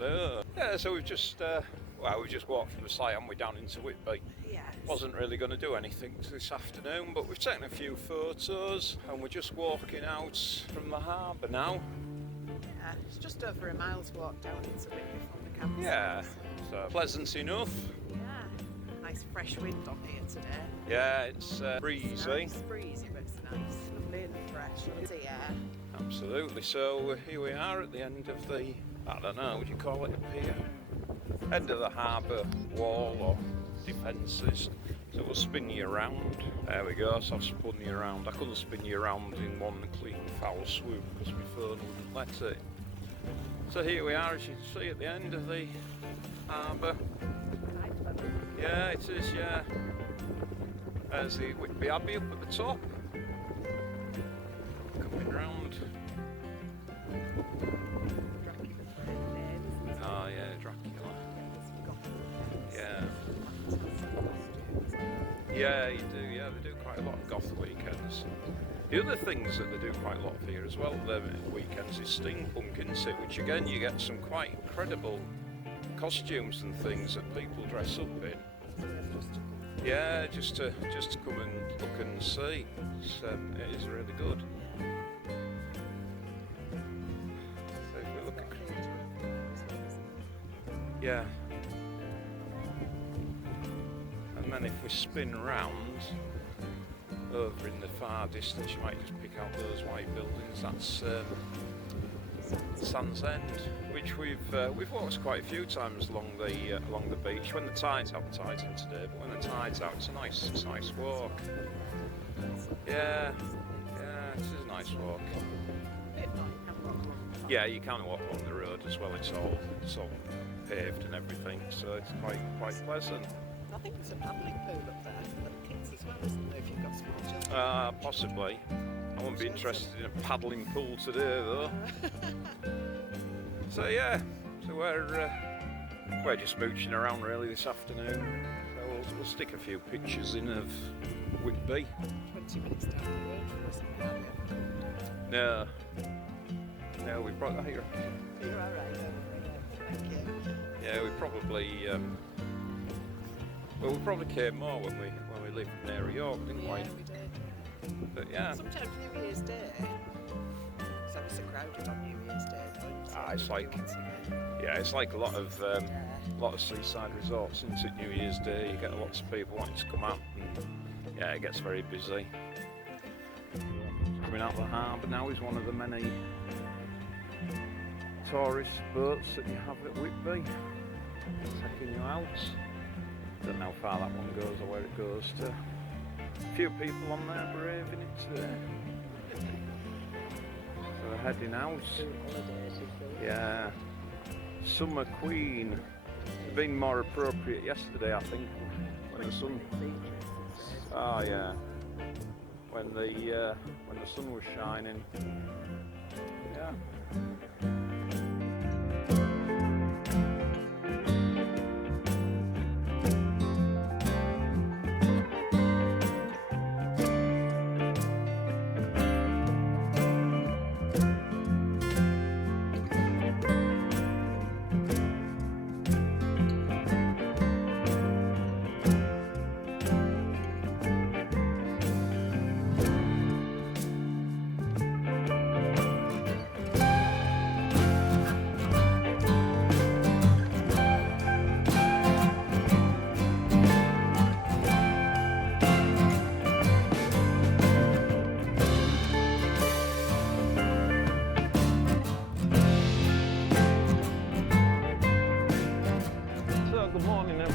Hello. Yeah, so we've just we just walked from the site, haven't we, down into Whitby. Yes. Wasn't really going to do anything this afternoon, but we've taken a few photos and we're just walking out from the harbour now. Yeah, it's just over a mile's walk down into Whitby from the campsite. Yeah, so pleasant enough. Yeah, nice fresh wind on here today. Yeah, it's breezy. It's nice, breezy, but it's nice, lovely and fresh. Lovely air. Absolutely. So here we are at the end of the, I don't know, would you call it a pier? End of the harbour wall or defences. So we'll spin you around. There we go, so I've spun you around. I couldn't spin you around in one clean foul swoop because my phone wouldn't let it. So here we are, as you can see, at the end of the harbour. Yeah, it is, yeah. There's the Whitby Abbey up at the top. Coming round. Oh yeah, Dracula. Yeah. Yeah, you do, yeah, they do quite a lot of goth weekends. The other things that they do quite a lot of here as well, the weekends, is steampunk, isn't it? Which again, you get some quite incredible costumes and things that people dress up in. Yeah, just to come and look and see. It is really good. So if we look at, yeah. And then if we spin round over in the far distance, you might just pick out those white buildings. That's Sands End, which we've walked quite a few times along the beach. When the tide's out, the tide's in today, but when the tide's out, it's a nice walk. Yeah, it is a nice walk. Yeah, you can walk along the road as well. It's all paved and everything, so it's quite pleasant. I think there's a paddling pool up there for the kids as well, isn't there, if you've got small children? Possibly. I wouldn't be interested in a paddling pool today though. So yeah, so we're just mooching around really this afternoon. So we'll stick a few pictures in of Whitby. 20 minutes down the road for us, aren't we? No, we brought here. You're all right. Thank you. Yeah, we probably we probably came more when we lived near York, didn't we? Yeah, we did. But yeah. Sometimes New Year's Day, it's ever so crowded on New Year's Day, don't you? It's like a lot of seaside resorts, isn't it? New Year's Day, you get lots of people wanting to come out, and yeah, it gets very busy. Coming out of the harbour now is one of the many tourist boats that you have at Whitby, taking you out. Don't know how far that one goes or where it goes to. A few people on there braving it today. So we're heading out. Yeah. Summer Queen. It'd been more appropriate yesterday, I think, when the sun. Oh yeah. When the sun was shining. Yeah.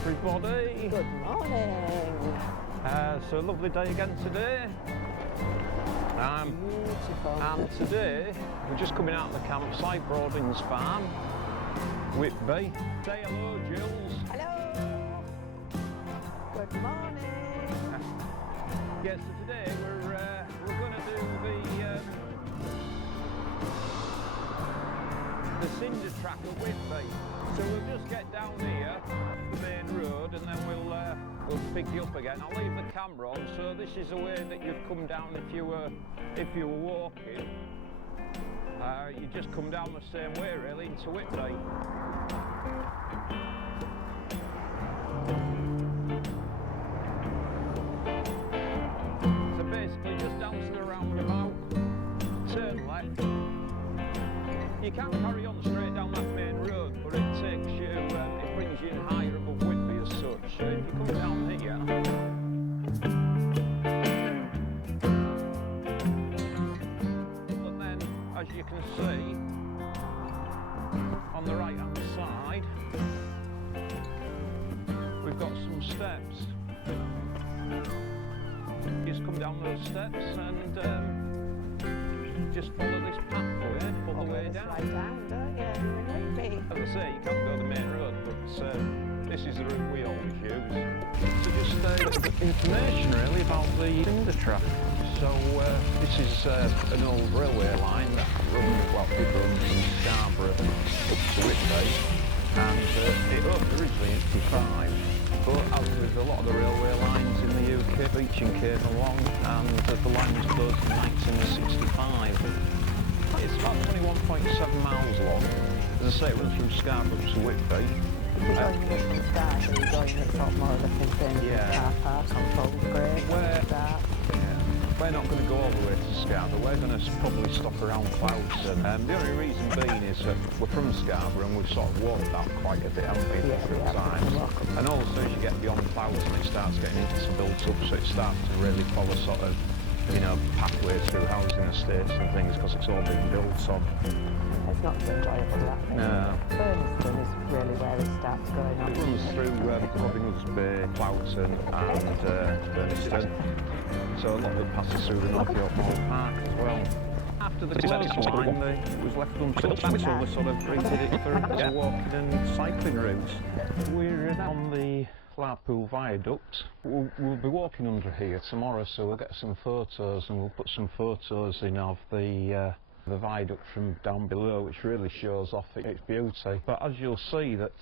Everybody. Good morning. So a lovely day again today. Beautiful. And today we're just coming out of the campsite, Broadings Farm, Whitby. Say hello, Jules. Hello. Good morning. Yeah, so today we're going to do the Cinder Track at Whitby. So we'll just get down here, the main road, and then we'll pick you up again. I'll leave the camera on. So this is the way that you'd come down if you were walking. You just come down the same way really into Whitby. can carry on straight down that main road, but it takes you, it brings you in higher above Whitby as such. So if you come down here, but then as you can see on the right hand side, we've got some steps. Just come down those steps and just follow this pathway all the way down. Right down, don't you? Maybe. As I say, you can't go the main road, but this is the route we always use. So just a little bit of information really about the Cinder Track. So this is an old railway line that runs, well, it runs from Scarborough up to Whitby, and it opened originally in 1955. But as with a lot of the railway lines in the UK, Beeching came along and the line was closed in 1965. It's about 21.7 miles long. As I say, it runs from Scarborough to Whitby. If you're going this from Scarborough, you're going at sort of more of a concern car park on Folgrave. We're not going to go all the way to Scarborough, we're going to probably stop around Cloughton. The only reason being is that we're from Scarborough and we've sort of walked that quite a bit, haven't we, through time. And also as you get beyond Cloughton it starts getting into built up, so it starts to really follow sort of, you know, pathways through housing estates and things because it's all being built on. It's not so enjoyable that thing. No. Furniston is really where it starts going on. It runs through Broadings, Cloughton and Furniston. So a lot of it passes through the North York Mall Park as well. After the coastline, it was left untouched until they sort of redid it for walking and cycling routes. We're on the Larpool Viaduct. We'll be walking under here tomorrow, so we'll get some photos and we'll put some photos in of the viaduct from down below, which really shows off its beauty. But as you'll see that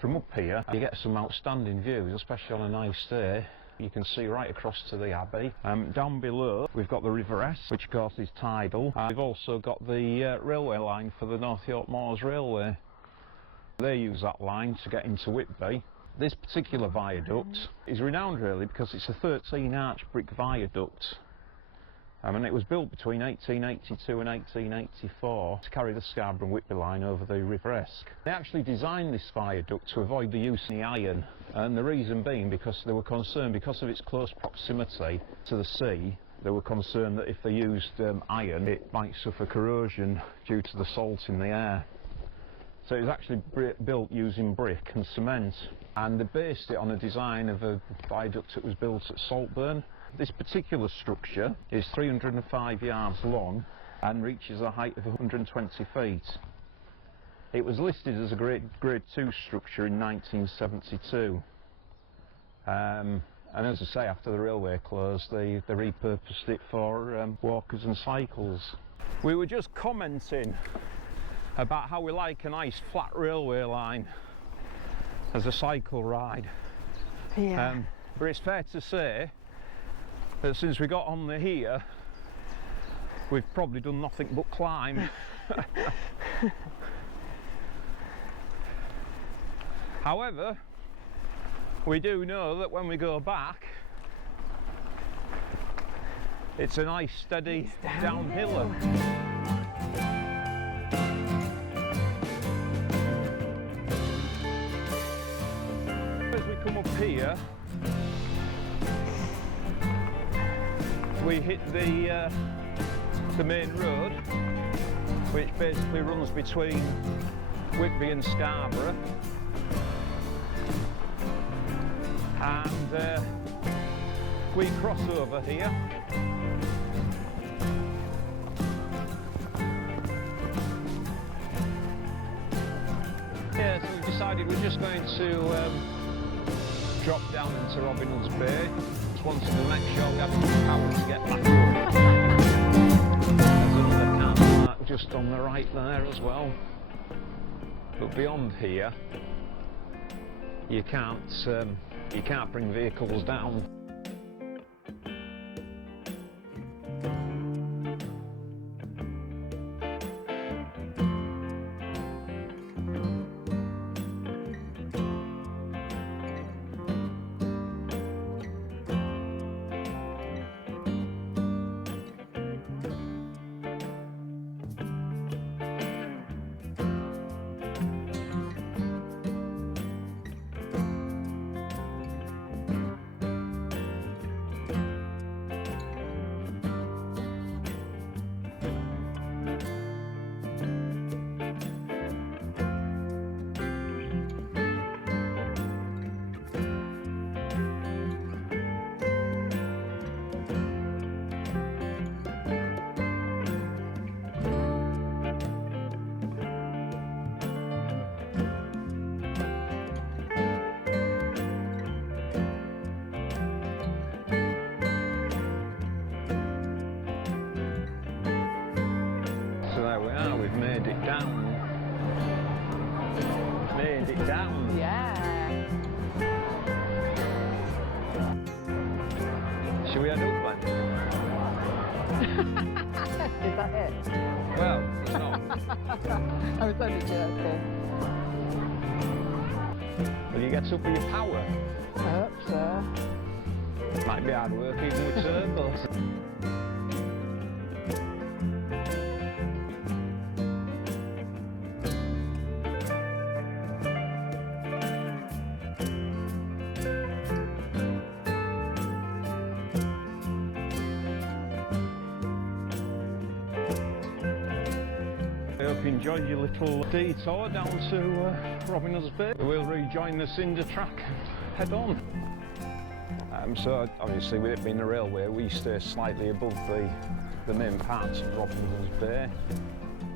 from up here you get some outstanding views, especially on a nice day. You can see right across to the Abbey. Down below we've got the River Esk, which of course is tidal. We've also got the railway line for the North York Moors Railway. They use that line to get into Whitby. This particular viaduct is renowned really because it's a 13-arch brick viaduct. And it was built between 1882 and 1884 to carry the Scarborough and Whitby line over the River Esk. They actually designed this viaduct to avoid the use of the iron, and the reason being because they were concerned, because of its close proximity to the sea, they were concerned that if they used iron it might suffer corrosion due to the salt in the air. So it was actually built using brick and cement, and they based it on a design of a viaduct that was built at Saltburn. This particular structure is 305 yards long and reaches a height of 120 feet. It was listed as a grade 2 structure in 1972. And as I say, after the railway closed, they repurposed it for walkers and cycles. We were just commenting about how we like a nice flat railway line as a cycle ride. Yeah. But it's fair to say that since we got on the here, we've probably done nothing but climb. However, we do know that when we go back, it's a nice steady downhill. As we come up here, we hit the main road, which basically runs between Whitby and Scarborough, and we cross over here. Yeah, so we've decided we're just going to drop down into Robin Hood's Bay. Once to make sure we have enough power to get back up. There's another car park just on the right there as well. But beyond here, you can't bring vehicles down. wind it down. Yeah. Should we head up then? Is that it? Well, it's not. I was only joking. Will you get up with your power? I hope so. Might be hard work even with turbos. I hope you enjoyed your little detour down to Broadings Bay. We'll rejoin the Cinder Track and head on. So obviously with it being a railway, we stay slightly above the main parts of Broadings Bay.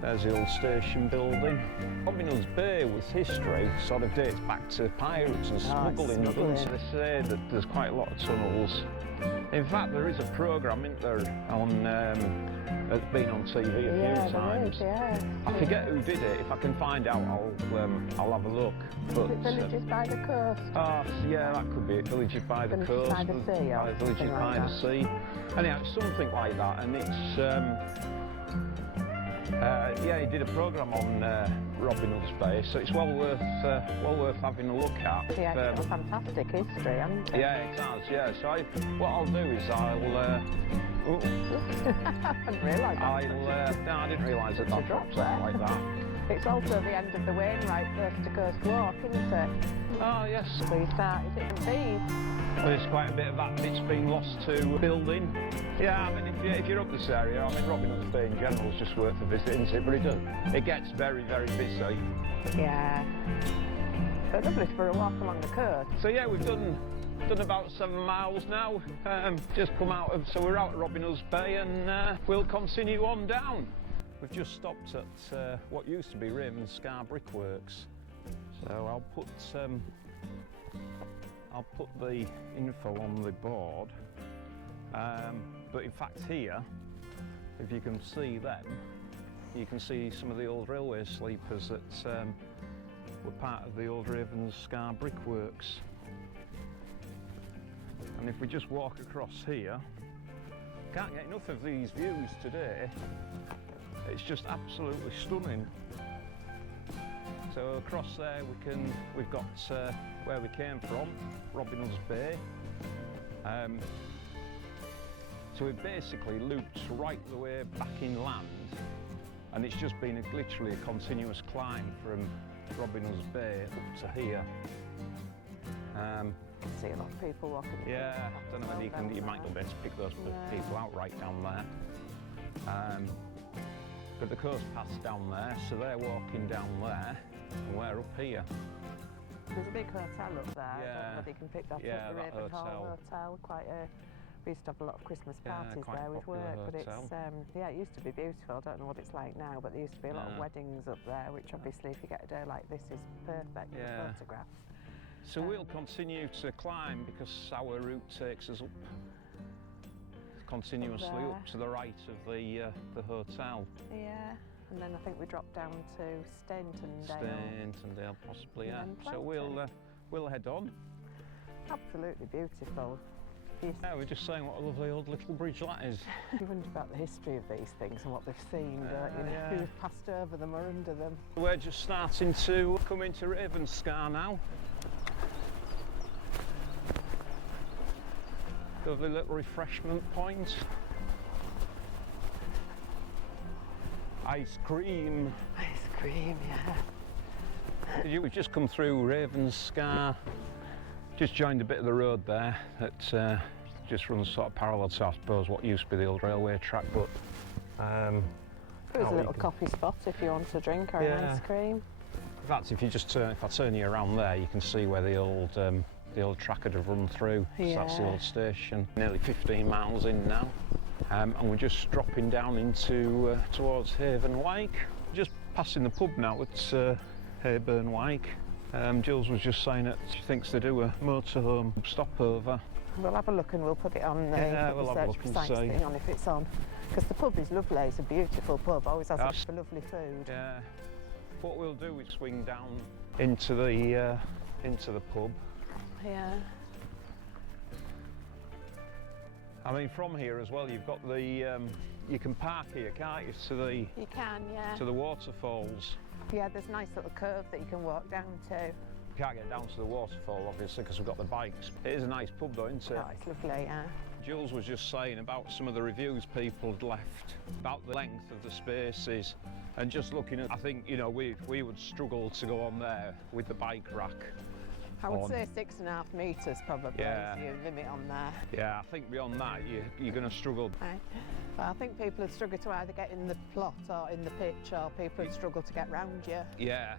There's the old station building. Broadings Bay with history sort of dates back to pirates and smuggling. They say that there's quite a lot of tunnels. In fact, there is a programme, isn't there, on that's been on TV a few times. Yeah. I forget who did it. If I can find out, I'll have a look. But is it Villages by the Coast? Oh, yeah, that could be it. Villages by the Coast. By the Sea, or Villages by the Sea. Anyhow, it's something like that, and it's. Yeah, he did a programme on Broadings Bay, so it's well worth having a look at. Yeah, it's got fantastic history, hasn't it? Yeah, it has. Yeah, so what I'll do is I'll. Oh. I didn't realise that. No, I didn't realise that drops out like that. It's also the end of the Wainwright Coast to Coast Walk, isn't it? Oh yes. So you start, is it from these? There's quite a bit of that bit's been lost to building. Yeah, I mean, if you're up this area, I mean, Broadings Bay in general is just worth a visit, isn't it? But it gets very, very busy. Yeah. But lovely for a walk along the coast. So yeah, we've done about 7 miles now. Just come out of, so we're out at Broadings Bay, and we'll continue on down. We've just stopped at what used to be Ravenscar Brickworks. So I'll put the info on the board. But in fact here, if you can see them, you can see some of the old railway sleepers that were part of the old Ravenscar Brickworks. And if we just walk across here, can't get enough of these views today. It's just absolutely stunning. So across there we've got where we came from, Broadings Bay. So we've basically looped right the way back inland, and it's just been literally a continuous climb from Broadings Bay up to here. I see a lot of people walking. Yeah, I don't know whether you might not be able to pick those people out right down there. But the coast path's down there, so they're walking down there, and we're up here. There's a big hotel up there. Yeah. I don't know whether you can pick that up. The Raven Hall Hotel. Quite a. We used to have a lot of Christmas parties there with work, but it's yeah, it used to be beautiful. I don't know what it's like now, but there used to be a lot of weddings up there, which obviously, if you get a day like this, is perfect for photographs. So we'll continue to climb because our route takes us up continuously up to the right of the hotel. Yeah, and then I think we drop down to Staintondale. Staintondale, possibly, yeah. So we'll head on. Absolutely beautiful. Yeah, we're just saying what a lovely old little bridge that is. You wonder about the history of these things and what they've seen, don't you? Yeah. Who's passed over them or under them. We're just starting to come into Ravenscar now. Lovely little refreshment point. Ice cream. Ice cream, yeah. We've just come through Ravenscar. Just joined a bit of the road there that just runs sort of parallel to, I suppose, what used to be the old railway track, but there's a little coffee spot if you want a drink or an ice cream. In fact, if you just if I turn you around there, you can see where the old track had run through. So that's the old station. Nearly 15 miles in now, and we're just dropping down into towards Haven Wake. Just passing the pub now at Hayburn Wake. Jules was just saying that she thinks they do a motorhome stopover. We'll have a look and we'll put it on we'll have a look and see. Thing on if it's on. Because the pub is lovely, it's a beautiful pub, always has for lovely food. Yeah. What we'll do is swing down into the pub. Yeah. I mean, from here as well, you've got the you can park here, can't you? You can, yeah. To the waterfalls. Yeah, there's a nice little curve that you can walk down to. You can't get down to the waterfall, obviously, because we've got the bikes. It is a nice pub, though, isn't it? Oh, it's lovely, yeah. Jules was just saying about some of the reviews people had left, about the length of the spaces, and just looking at, I think, you know, we would struggle to go on there with the bike rack. I would say 6.5 metres probably is your limit on there. Yeah, I think beyond that you're going to struggle. Right. Well, I think people would struggle to either get in the plot or in the pitch, or people would struggle to get round you. Yeah.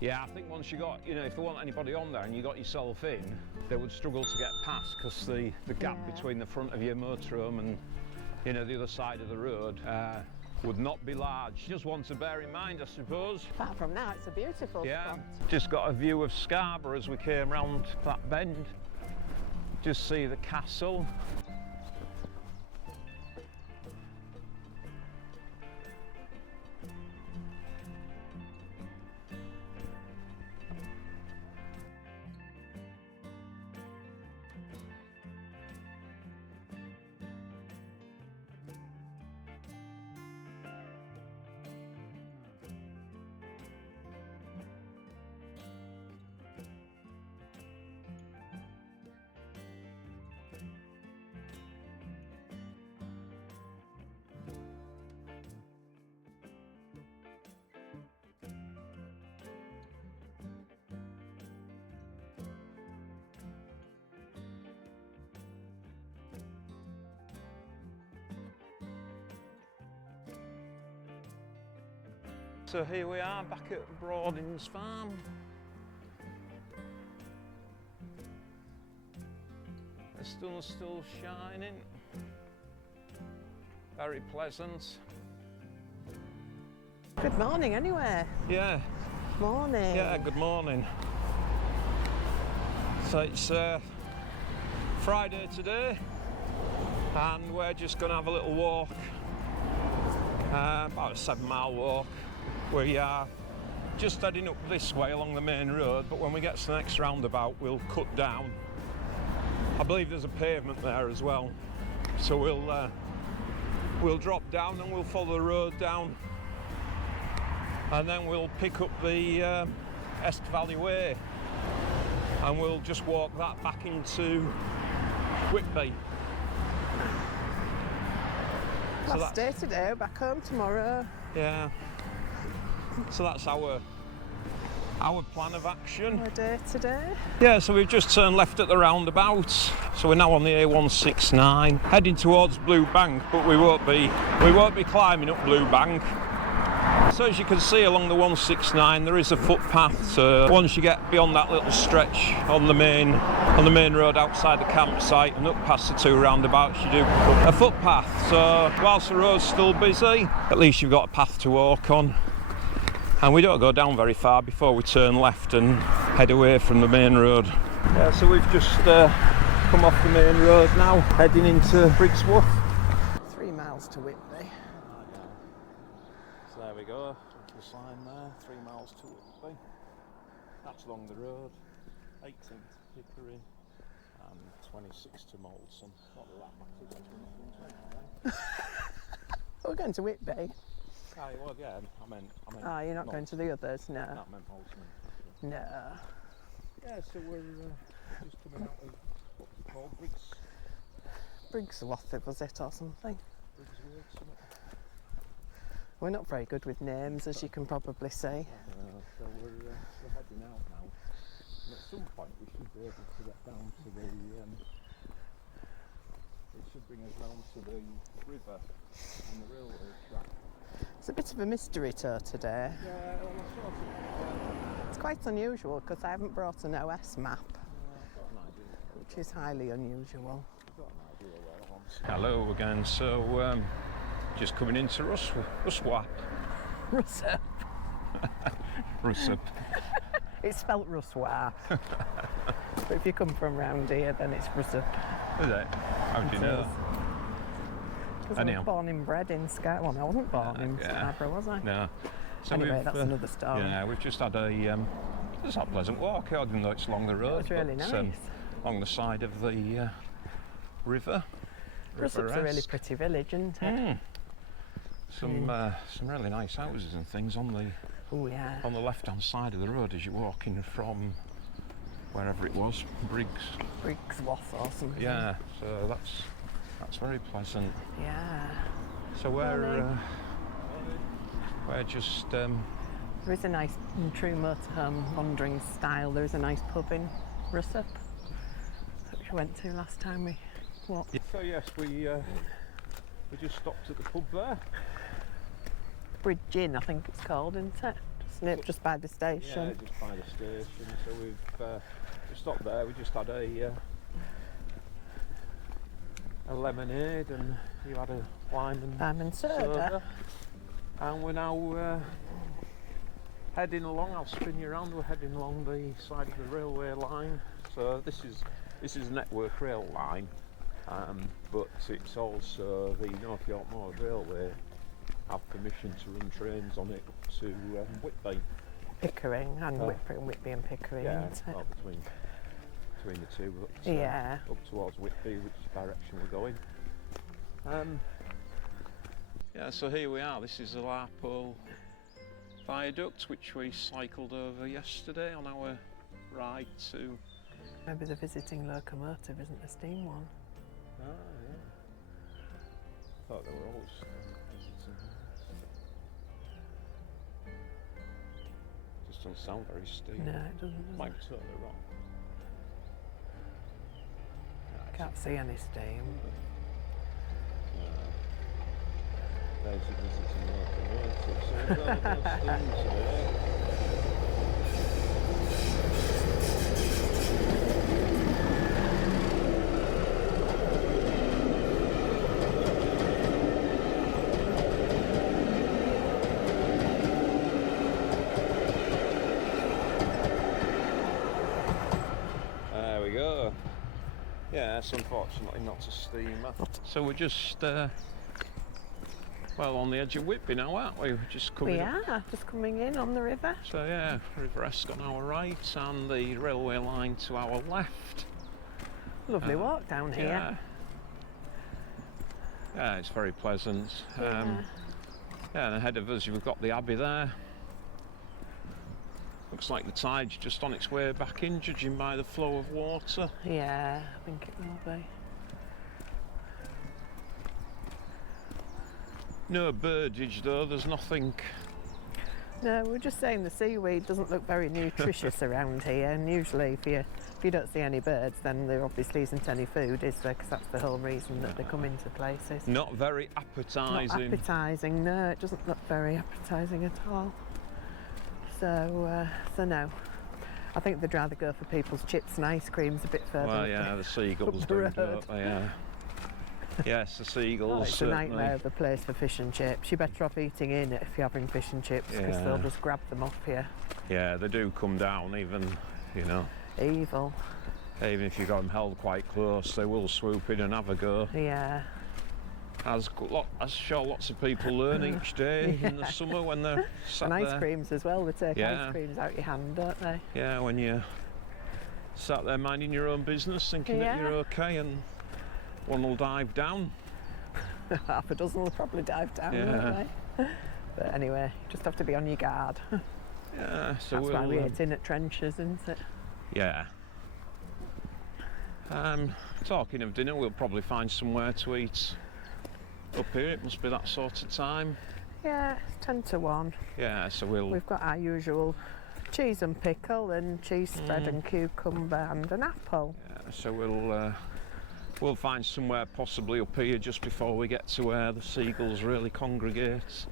Yeah, I think once you got, you know, if there wasn't anybody on there and you got yourself in, they would struggle to get past, because the gap between the front of your motorhome and, you know, the other side of the road would not be large. Just one to bear in mind, I suppose. Apart from that, it's a beautiful spot. Just got a view of Scarborough as we came round that bend. Just see the castle. So here we are back at Broadings farm. The sun's still shining. Very pleasant. Good morning anyway. Yeah. Morning. Yeah, good morning. So it's Friday today, and we're just going to have a little walk, about a 7-mile walk. We are just heading up this way along the main road, but when we get to the next roundabout we'll cut down. I believe there's a pavement there as well, so we'll drop down and we'll follow the road down, and then we'll pick up the Esk Way, and we'll just walk that back into Whitby. Last day today, back home tomorrow. Yeah. So that's our plan of action. Our day today. Yeah, so we've just turned left at the roundabout. So we're now on the A169, heading towards Blue Bank, but we won't be climbing up Blue Bank. So as you can see along the 169, there is a footpath. Once you get beyond that little stretch on the main road outside the campsite and up past the 2 roundabouts, you do a footpath. So whilst the road's still busy, at least you've got a path to walk on. And we don't go down very far before we turn left and head away from the main road. Yeah, so we've just come off the main road now, heading into Ruswarp. 3 miles to Whitby. So there we go, the sign there, 3 miles to Whitby. That's along the road, 18th to Pickering and 26 to Moulton. Not that matters. We're going to Whitby. Oh, well, yeah, I meant. Oh, you're not going to the others, no. That meant Moulton. No. Yeah, so we're just coming out of what's it called, Briggsworth, was it, or something? Briggsworth, something. We're not very good with names, as you can probably see. So we're heading out now. And at some point we should be able to get down to the. It should bring us down to the river and the railway track. It's a bit of a mystery tour today. Yeah, well, I sort of. It's quite unusual because I haven't brought an OS map, which is highly unusual. Hello again. So just coming into Ruswarp. Ruswarp. Ruswarp. It's spelt Ruswarp. But if you come from round here, then it's Ruswarp. Is it? How do you know that? Because I was born and bred in Scarborough. Well, I wasn't born in Scarborough, was I? No. So anyway, that's another story. Yeah, we've just had a It's a pleasant walk, even though it's along the road. It's really nice. Along the side of the river. Ruswarp's a really pretty village, isn't it? Some really nice houses and things on the left-hand side of the road as you're walking from wherever it was, Briggsworth or something. Yeah, so that's very pleasant. Yeah. So we're just. There is a nice true motorhome wandering style. There is a nice pub in Ruswarp, which we went to last time we walked. So yes, we just stopped at the pub there. Bridge Inn, I think it's called, isn't it? Just by the station. Yeah, just by the station. So we stopped there. We just had a lemonade, and you had a lime and soda. And we're now heading along. I'll spin you around. We're heading along the side of the railway line. So this is Network Rail line, but it's also the North York Moors Railway have permission to run trains on it up to Whitby. Pickering and Whitby and Pickering. Yeah, isn't it? well, between the two, up towards Whitby, which direction we're going. Yeah, so here we are. This is the Larpole Viaduct, which we cycled over yesterday on our ride to. Maybe the visiting locomotive isn't the steam one. Ah, yeah. I thought they were always. Just doesn't sound very steam. No, it doesn't. Might be totally wrong. Can't see any steam. There's a visiting locomotive, so we've got steam today. There we go. Yeah, it's unfortunately not a steamer. So we're just well, on the edge of Whitby now, aren't we? We're just coming up. Just coming in on the river. So yeah, River Esk on our right and the railway line to our left. Lovely walk down here. Yeah, it's very pleasant. Yeah, and ahead of us we've got the Abbey there. Looks like the tide's just on its way back in, judging by the flow of water. Yeah, I think it will be. No birdage though, there's nothing. No, we're just saying the seaweed doesn't look very nutritious around here, and usually if you don't see any birds, then there obviously isn't any food, is there? Because that's the whole reason that they come into places. Not very appetising. Not appetising, no, it doesn't look very appetising at all. So no. I think they'd rather go for people's chips and ice creams a bit further. Well, yeah, the seagulls do, don't they? Yeah. Yes, the seagulls. It's a nightmare of a place for fish and chips. You're better off eating in it if you're having fish and chips, because they'll just grab them off you. Yeah, they do come down, even, you know. Evil. Even if you've got them held quite close, they will swoop in and have a go. Yeah. As sure lots of people learn each day in the summer when they're sat and ice there. Creams as well, they take ice creams out your hand, don't they? Yeah, when you're sat there minding your own business, thinking that you're okay, and one will dive down. Half a dozen will probably dive down, won't they? But anyway, just have to be on your guard. Yeah, so that's why we ate in at trenches, isn't it? Yeah. Talking of dinner, we'll probably find somewhere to eat up here. It must be that sort of time. Yeah, it's 10 to 1. Yeah, so we've got our usual cheese and pickle and cheese spread and cucumber and an apple. Yeah, so we'll find somewhere possibly up here just before we get to where the seagulls really congregate,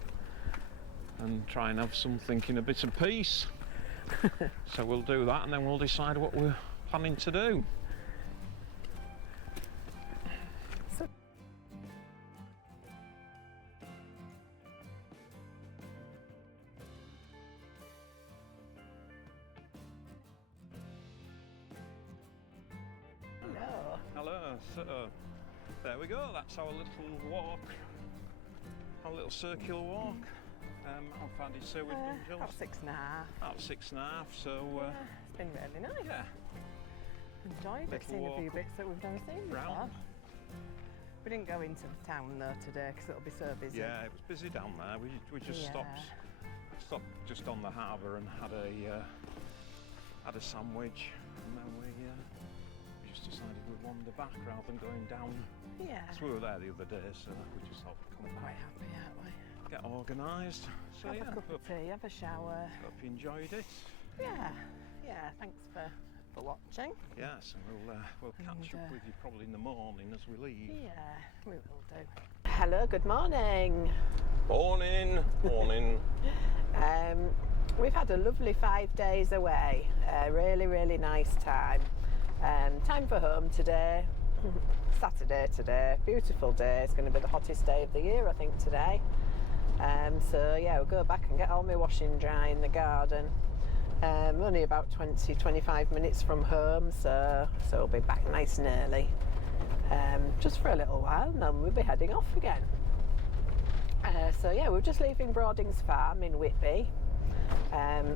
and try and have something in a bit of peace. So we'll do that, and then we'll decide what we're planning to do. Hello, so there we go, that's our little walk, our little circular walk How far did you say we'd been, Jules? About 6.5. About 6.5, so... it's been really nice. Yeah. Enjoyed it, seen a few bits that we've never seen before. We didn't go into the town though today because it'll be so busy. Yeah, it was busy down there. We just stopped just on the harbour and had a sandwich, and then we just decided we'd wander back rather than going down. Yeah. Because we were there the other day, so we just thought we'd come quite happy, aren't we? Get organised. So have a cup of tea, have a shower. Hope you enjoyed it. Yeah. Thanks for watching. Yes, and we'll catch up with you probably in the morning as we leave. Yeah, we will do. Hello, good morning. Morning. We've had a lovely 5 days away. Really, really nice time. Time for home today. Saturday today. Beautiful day. It's going to be the hottest day of the year, I think, today. So yeah, we'll go back and get all my washing dry in the garden. Only about 20-25 minutes from home, so we'll be back nice and early, just for a little while, and then we'll be heading off again. So yeah, we're just leaving Broadings farm in Whitby,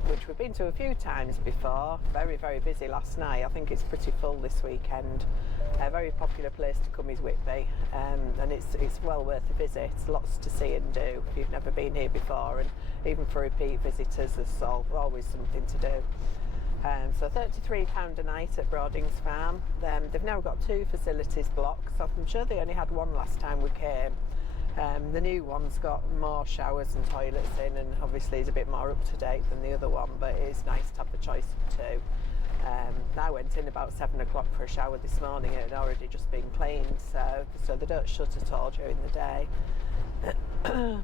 which we've been to a few times before. Very, very busy last night. I think it's pretty full this weekend. A very popular place to come is Whitby, and it's well worth a visit. Lots to see and do if you've never been here before, and even for repeat visitors there's always something to do. So £33 a night at Broadings farm. They've now got 2 facilities blocks. I'm sure they only had one last time we came. The new one's got more showers and toilets in, and obviously is a bit more up to date than the other one, but it is nice to have the choice of 2. I went in about 7 o'clock for a shower this morning, and it had already just been cleaned, so they don't shut at all during the day.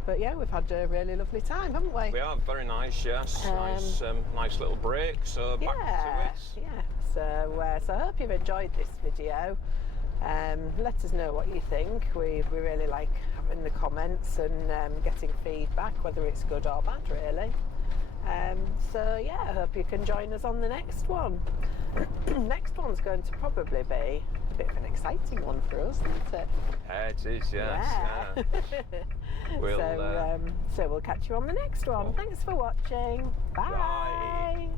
But yeah, we've had a really lovely time, haven't we? We have, very nice, yes. Nice little break, so back to it. Yeah, so I hope you've enjoyed this video. Let us know what you think. We really like having the comments and getting feedback, whether it's good or bad, really. So yeah, I hope you can join us on the next one. Next one's going to probably be a bit of an exciting one for us, isn't it? Yeah, it is, yes. Yeah. So we'll catch you on the next one. Thanks for watching. Bye. Bye.